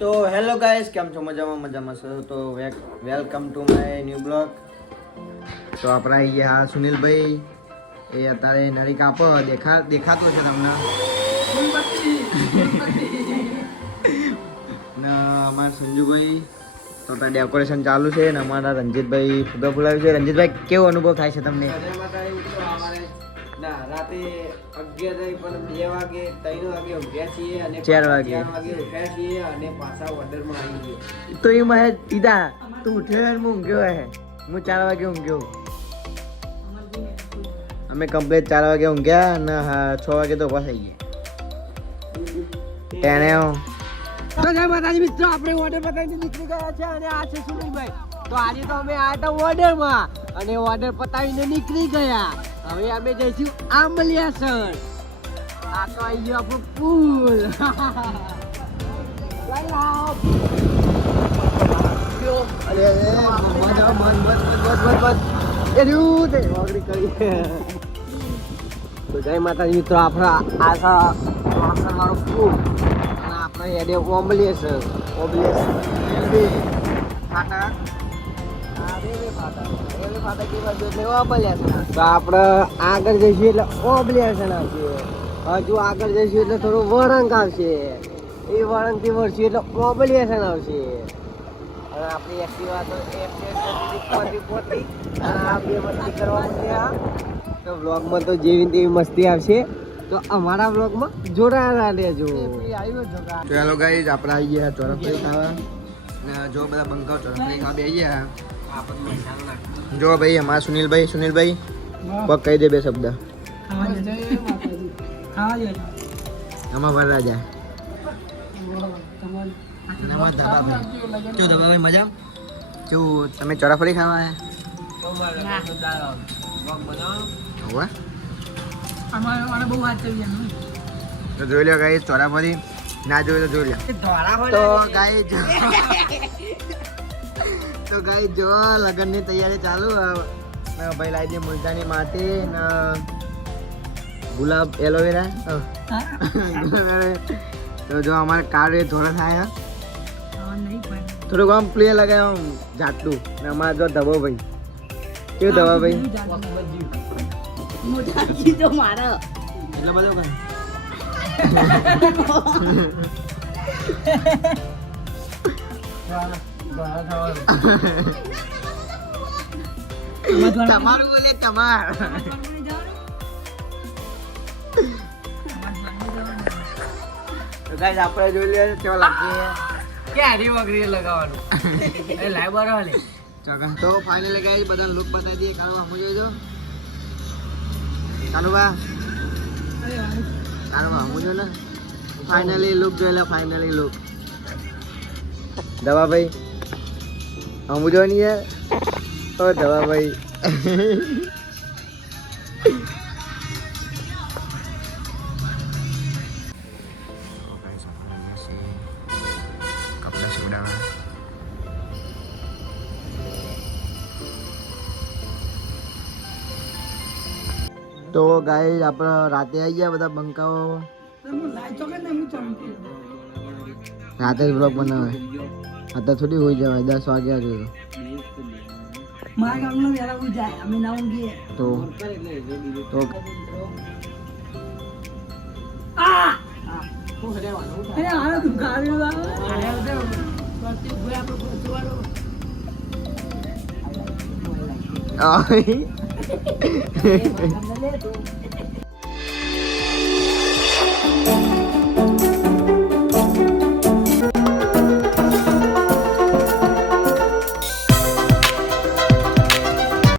તો hello guys, કેમ છો? મજામાં છો? તો welcome to my new blog. તો આપણે આવી ગયા સુનિલભાઈ, એ અત્યારે નળી કાપો દેખાતું છે તમને ને અમારા સંજુભાઈ તો ત્યાં ડેકોરેશન ચાલુ છે ને અમારા રંજીતભાઈ ફુગા ફુલાવ્યું છે. રંજીતભાઈ, કેવો અનુભવ થાય છે તમને? રાતે 11 પણ 2 વાગે 3 વાગે ઊંઘ્યા છીએ અને 4 વાગે ઉઠ્યા છીએ અને પાછા ઓર્ડરમાં આવી ગયા. તો એ મેં ઈદા તું ઉઠ્યો હું ઊંઘ્યો હે, હું 4 વાગે ઊંઘ્યો. અમે કમ્પ્લીટ 4 વાગે ઊંઘ્યા અને 6 વાગે તો ઉભા થઈ ગયા. તેને તો જય માતાજી મિત્રો, આપણે ઓર્ડર પતાવીને નીકળી ગયા છે અને આ છે સુનિલભાઈ. તો આજે તો અમે આયા હતા ઓર્ડરમાં અને ઓર્ડર પતાવીને નીકળી ગયા. હવે અમે જઈશું આંબલિયાસર. આ તો આવી ગયો આપણો પુલ. તો જય માતાજી મિત્રો, આપણા આ વાળો પુલ અને આપણે હેડે ઓમ્બલિયાસર. તો આપણે આગળ જઈશું એટલે ઓબ્લિએશન આવશે. હજુ આગળ જઈશું એટલે થોડું વળાંક આવશે. એ વળાંકથી વળશું એટલે ઓબ્લિએશન આવશે. અને આપણી એક્ટિવા તો પોતી અને આ બે મસ્તી કરવા માંડ્યા. તો વ્લોગમાં તો જેવી તેવી મસ્તી આવશે. તો અમારા વ્લોગમાં જોડાયેલા રહેજો. ચાલો ગાઈસ, આપણે આવી ગયા ચોરફળી ખાવા ને જો બધા બંકાઓ ચોરફળી ખાવા બેસી ગયા. જો ભાઈ અમારા સુનિલભાઈ પગ કહી દે બે શબ્દ. આમાં વરરાજા શું દબાભાઈ મજા? શું તમે ચોરાફળી ખાવા તો જોઈ લો ગાઈસ, ચોરાફળી ના જોયું તો જોઈ લો. તો ગાઈસ જો લગ્નની તૈયારી ચાલુ. ભાઈ લાવી દે મુલતાની માટી ને ગુલાબ એલોવેરા. તો જો અમારે કાર થોડા થાય થોડુંક આમ પ્લે લગાવે આમ જાટલું. ને અમારે જો ધબો ભાઈ, કેવું ધબા ભાઈ? એટલો બધો કઈ તમારું બોલે તમાર. તો ગાઈસ આપણે જોઈ લઈએ કેવો લાગે કે હરી વગરી લગાવવાનું. એ લાઈવ બરાબર ચાકા. તો ફાઇનલી ગાઈસ બધા લુક બતાવી દઈએ. કાળુબા હું જોઈજો. કાળુબા હું જો ને ફાઇનલી લુક જોઈ લે. ફાઇનલી લુક દવા ભાઈ હમ જો નહીં યાર. ઓ દવા ભાઈ કપડા સીવડાવે. તો ગાઈસ આપણે રાતે આવી ગયા બધા બંકાઓ. રાતે જ બ્લોગ બનાવે, અત્યારે થોડી હોઈ જવાય. 10 વાગ્યા જોયો તો